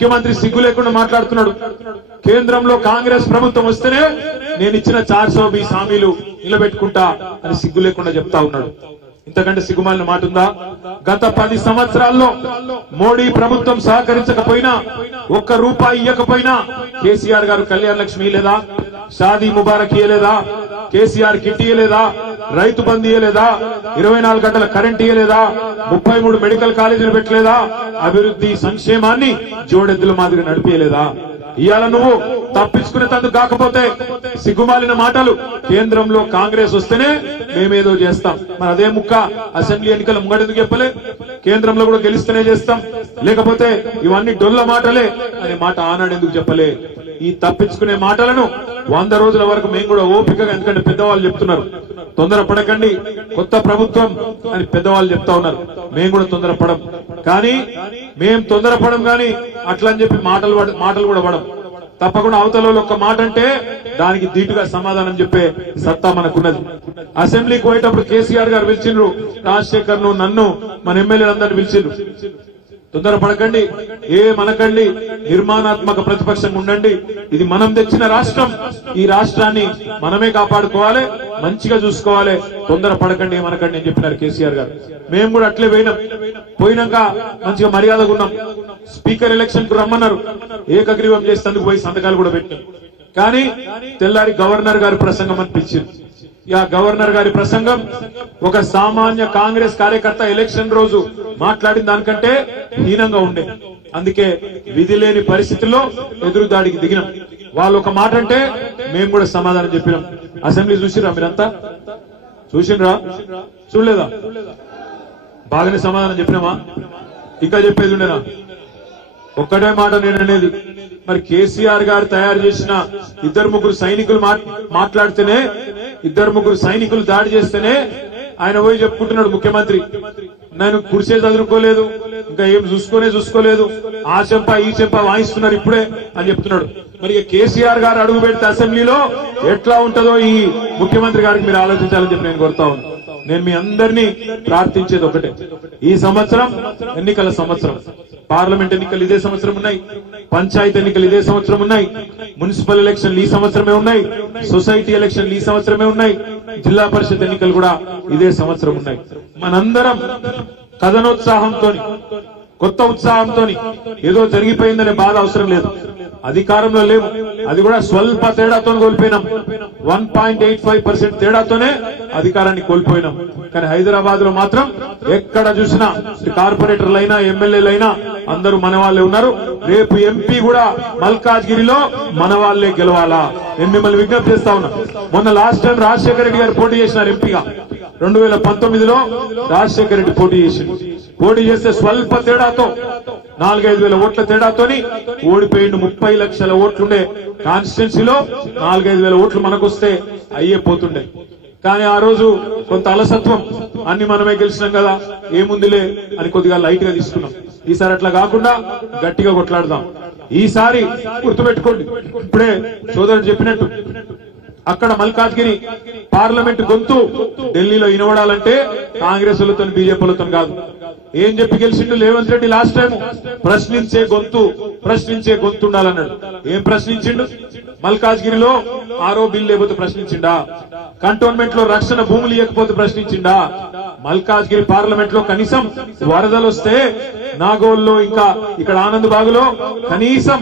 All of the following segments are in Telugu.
ముఖ్యమంత్రి సిగ్గు లేకుండా మాట్లాడుతున్నాడు. కేంద్రంలో కాంగ్రెస్ ప్రభుత్వం వస్తేనే నేను ఇచ్చిన 420 హామీలు నిలబెట్టుకుంటా అని సిగ్గు లేకుండా చెప్తా ఉన్నాడు. ఇంతకంటే సిగ్గుమాలిన మాట ఉందా? గత 10 సంవత్సరాల్లో మోడీ ప్రభుత్వం సహకరించకపోయినా, ఒక్క రూపాయి ఇవ్వకపోయినా కేసీఆర్ గారు కళ్యాణ లక్ష్మి ఇయ్యలేదా? షాదీ ముబారక్ ఇయ్యలేదా? కేసీఆర్ కిట్ ఇయ్యలేదా? రైతు బంధు ఇయ్యలేదా? 24 గంటల కరెంట్ ఇయ్యలేదా? 33 మెడికల్ కాలేజీలు పెట్టలేదా? అభివృద్ధి సంక్షేమాన్ని జోడెద్దుల మాదిరి నడిపేయలేదా? ఇవాళ నువ్వు తప్పించుకునేందుకు కాకపోతే సిగ్గుమాలిన మాటలు. కేంద్రంలో కాంగ్రెస్ వస్తేనే మేమేదో చేస్తాం, మరి అదే ముక్క అసెంబ్లీ ఎన్నికల ముంగడెందుకు చెప్పలే? కేంద్రంలో కూడా గెలిస్తేనే చేస్తాం, లేకపోతే ఇవన్నీ డొల్ల మాటలే అనే మాట ఆనాడు ఎందుకు చెప్పలే? ఈ తప్పించుకునే మాటలను 100 రోజుల వరకు మేము కూడా ఓపికగా, ఎందుకంటే పెద్దవాళ్ళు చెప్తున్నారు తొందరపడకండి, కొత్త ప్రభుత్వం అని పెద్దవాళ్ళు చెప్తా ఉన్నారు. మేము కూడా తొందరపడం, కానీ మేం తొందరపడం కానీ అట్లా అని చెప్పి మాటలు కూడా పడం. తప్పకుండా అవతల ఒక్క మాట అంటే దానికి ధీటుగా సమాధానం చెప్పే సత్తా మనకున్నది. అసెంబ్లీకి పోయేటప్పుడు కేసీఆర్ గారు పిలిచిండ్రు, రాజశేఖర్ ను, నన్ను, మన ఎమ్మెల్యేలందరినీ పిలిచిండ్రు. తొందరపడకండి, మనకండి, నిర్మాణాత్మక ప్రతిపక్షంగా ఉండండి. ఇది మనం తెచ్చిన రాష్ట్రం, ఈ రాష్ట్రాన్ని మనమే కాపాడుకోవాలి, మంచిగా చూసుకోవాలి, తొందరపడకండి, మనకండి అని చెప్పినారు కేసీఆర్ గారు. మేము కూడా అట్లే పోయినాక మంచిగా మర్యాదగా ఉన్నాం. స్పీకర్ ఎలక్షన్ కు రమ్మన్నారు, ఏకగ్రీవం చేసేందుకు పోయి సంతకాలు కూడా పెట్టాం. కానీ తెల్లారి గవర్నర్ గారి ప్రసంగం అనిపించింది. గవర్నర్ గారి ప్రసంగం ఒక సామాన్య కాంగ్రెస్ కార్యకర్త ఎలక్షన్ రోజు మాట్లాడిన దానికంటే హీనంగా ఉండే. అందుకే విధి లేని పరిస్థితుల్లో ఎదురుదాడికి దిగినాం. వాళ్ళు ఒక మాట అంటే మేము కూడా సమాధానం చెప్పినాం. అసెంబ్లీ చూసిరా? మీరంతా చూసినరా? చూడలేదా? బాగానే సమాధానం చెప్పినామా? ఇంకా చెప్పేది ఉండేనా? ఒక్కటే మాట నేను అనేది, మరి కేసీఆర్ గారు తయారు చేసిన 2-3 సైనికులు మాట్లాడితేనే, 2-3 సైనికులు దాడి చేస్తేనే ఆయన పోయి చెప్పుకుంటున్నాడు ముఖ్యమంత్రి, నేను కుర్చే చదువుకోలేదు, ఇంకా ఏం చూసుకోలేదు, ఆ చెంప ఈ చెంప వాయిస్తున్నారు ఇప్పుడే అని చెప్తున్నాడు. మరి కేసీఆర్ గారు అడుగు పెడితే అసెంబ్లీలో ఎట్లా ఉంటుందో ఈ ముఖ్యమంత్రి గారికి మీరు ఆలోచించాలని చెప్పి నేను కోరుతా ఉన్నాను. నేను మీ అందరినీ ప్రార్థించేది ఒకటే, ఈ సంవత్సరం ఎన్నికల సంవత్సరం. పార్లమెంట్ ఎన్నికలు ఇదే సంవత్సరం ఉన్నాయి, పంచాయతీ ఎన్నికలు ఇదే సంవత్సరం ఉన్నాయి, మున్సిపల్ ఎలక్షన్లు ఈ సంవత్సరమే ఉన్నాయి, సొసైటీ ఎలక్షన్లు ఈ సంవత్సరమే ఉన్నాయి, జిల్లా పరిషత్ ఎన్నికలు కూడా ఇదే సంవత్సరం ఉన్నాయి. మనందరం కథనోత్సాహంతో, కొత్త ఉత్సాహంతో ఏదో జరిగిపోయిందనే బాధ అవసరం లేదు. అధికారంలో లేము, అది కూడా స్వల్ప తేడాతో కోల్పోయినాం. 1.85% తేడాతోనే అధికారాన్ని కోల్పోయినాం. కానీ హైదరాబాద్ లో మాత్రం ఎక్కడ చూసినా కార్పొరేటర్లైనా, ఎమ్మెల్యేలైనా అందరూ మన వాళ్ళే ఉన్నారు. రేపు ఎంపీ కూడా మల్కాజ్గిరిలో మన వాళ్ళే గెలవాలా? నేను మిమ్మల్ని విజ్ఞప్తి చేస్తా ఉన్నా. మొన్న లాస్ట్ టైం రాజశేఖర రెడ్డి గారు పోటీ చేసినారు ఎంపీగా. 2019లో రాజశేఖర రెడ్డి పోటీ చేస్తే స్వల్ప తేడాతో, 4-5 వేల ఓట్ల తేడాతోని ఓడిపోయిండు. 30 లక్షల ఓట్లుండే కాన్స్టిట్యున్సీలో 4-5 వేల ఓట్లు మనకొస్తే అయ్యే పోతుండే. కానీ ఆ రోజు కొంత అలసత్వం, అన్ని మనమే గెలిచినాం కదా, ఏముందిలే అని కొద్దిగా లైట్ గా తీసుకున్నాం. ఈసారి అట్లా కాకుండా గట్టిగా కొట్లాడదాం. ఈసారి గుర్తుపెట్టుకోండి, ఇప్పుడే సోదరుడు చెప్పినట్టు అక్కడ మల్కాజ్గిరి పార్లమెంట్ గొంతు ఢిల్లీలో వినబడాలంటే కాంగ్రెస్ లతో బీజేపీలతో కాదు. ఏం చెప్పి గెలిచిండు రేవంత్ రెడ్డి? లాస్ట్ టైం ప్రశ్నించే గొంతు ఉండాలన్నాడు. ఏం ప్రశ్నించిండు? మల్కాజ్గిరిలో ఆరో బిల్ లేకపోతే ప్రశ్నించిండా? కంటోన్మెంట్ లో రక్షణ భూములు ఇవ్వకపోతే ప్రశ్నించిండా? మల్కాజ్గిరి పార్లమెంట్ లో కనీసం వరదలు వస్తే నాగోల్లో, ఇంకా ఇక్కడ ఆనంద్ బాగులో కనీసం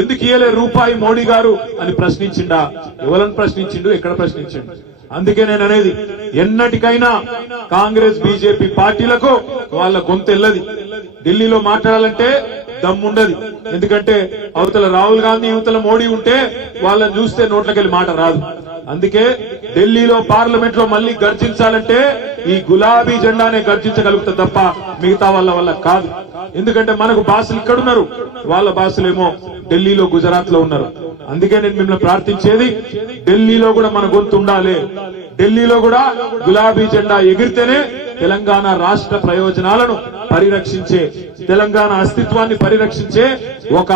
ఎందుకు ఇయ్యలే రూపాయి మోడీ గారు అని ప్రశ్నించిండా? ఎవరని ప్రశ్నించిండు? ఎక్కడ ప్రశ్నించిండు? అందుకే నేను అనేది, ఎన్నటికైనా కాంగ్రెస్ బీజేపీ పార్టీలకు వాళ్ళ గొంతెల్లది. ఢిల్లీలో మాట్లాడాలంటే దమ్ముండది. ఎందుకంటే అవతల రాహుల్ గాంధీ, యువతల మోడీ ఉంటే వాళ్ళని చూస్తే నోట్లకెళ్ళి మాట రాదు. అందుకే ఢిల్లీలో పార్లమెంట్ లో మళ్ళీ గర్జించాలంటే ఈ గులాబీ జెండానే గర్జించగలుగుతుంది తప్ప మిగతా వాళ్ళ వల్ల కాదు. ఎందుకంటే మనకు బాసులు ఇక్కడున్నారు, వాళ్ళ బాసులేమో ఢిల్లీలో, గుజరాత్ లో ఉన్నారు. అందుకే నేను మిమ్మల్ని ప్రార్థించేది, ఢిల్లీలో కూడా మన గొంతు ఉండాలి. ఢిల్లీలో కూడా గులాబీ జెండా ఎగిరితేనే తెలంగాణ రాష్ట్ర ప్రయోజనాలను పరిరక్షించే, తెలంగాణ అస్తిత్వాన్ని పరిరక్షించే ఒక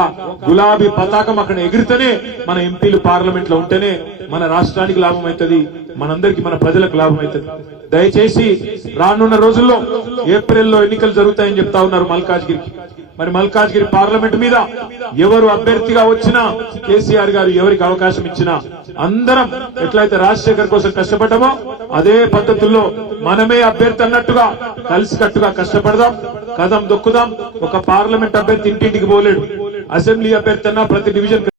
గులాబీ పతాకం అక్కడ ఎగిరితేనే మన ఎంపీలు పార్లమెంట్ లో ఉంటేనే మన రాష్ట్రానికి లాభం అవుతుంది, మనందరికి, మన ప్రజలకు లాభం అవుతుంది. దయచేసి రానున్న రోజుల్లో ఏప్రిల్లో ఎన్నికలు జరుగుతాయని చెప్తా ఉన్నారు మల్కాజ్గిరికి. మరి మల్కాజ్గిరి పార్లమెంట్ మీద ఎవరు అభ్యర్థిగా వచ్చినా కేసీఆర్ గారు ఎవరికి అవకాశం ఇచ్చినా అందరం ఎట్లయితే రాజశేఖర్ కోసం కష్టపడ్డామో అదే పద్ధతుల్లో మనమే అభ్యర్థి అన్నట్టుగా కలిసికట్టుగా కష్టపడదాం, కదం దొక్కుదాం. ఒక పార్లమెంట్ అభ్యర్థి ఇంటింటికి పోలేడు, అసెంబ్లీ అభ్యర్థి అన్నా ప్రతి డివిజన్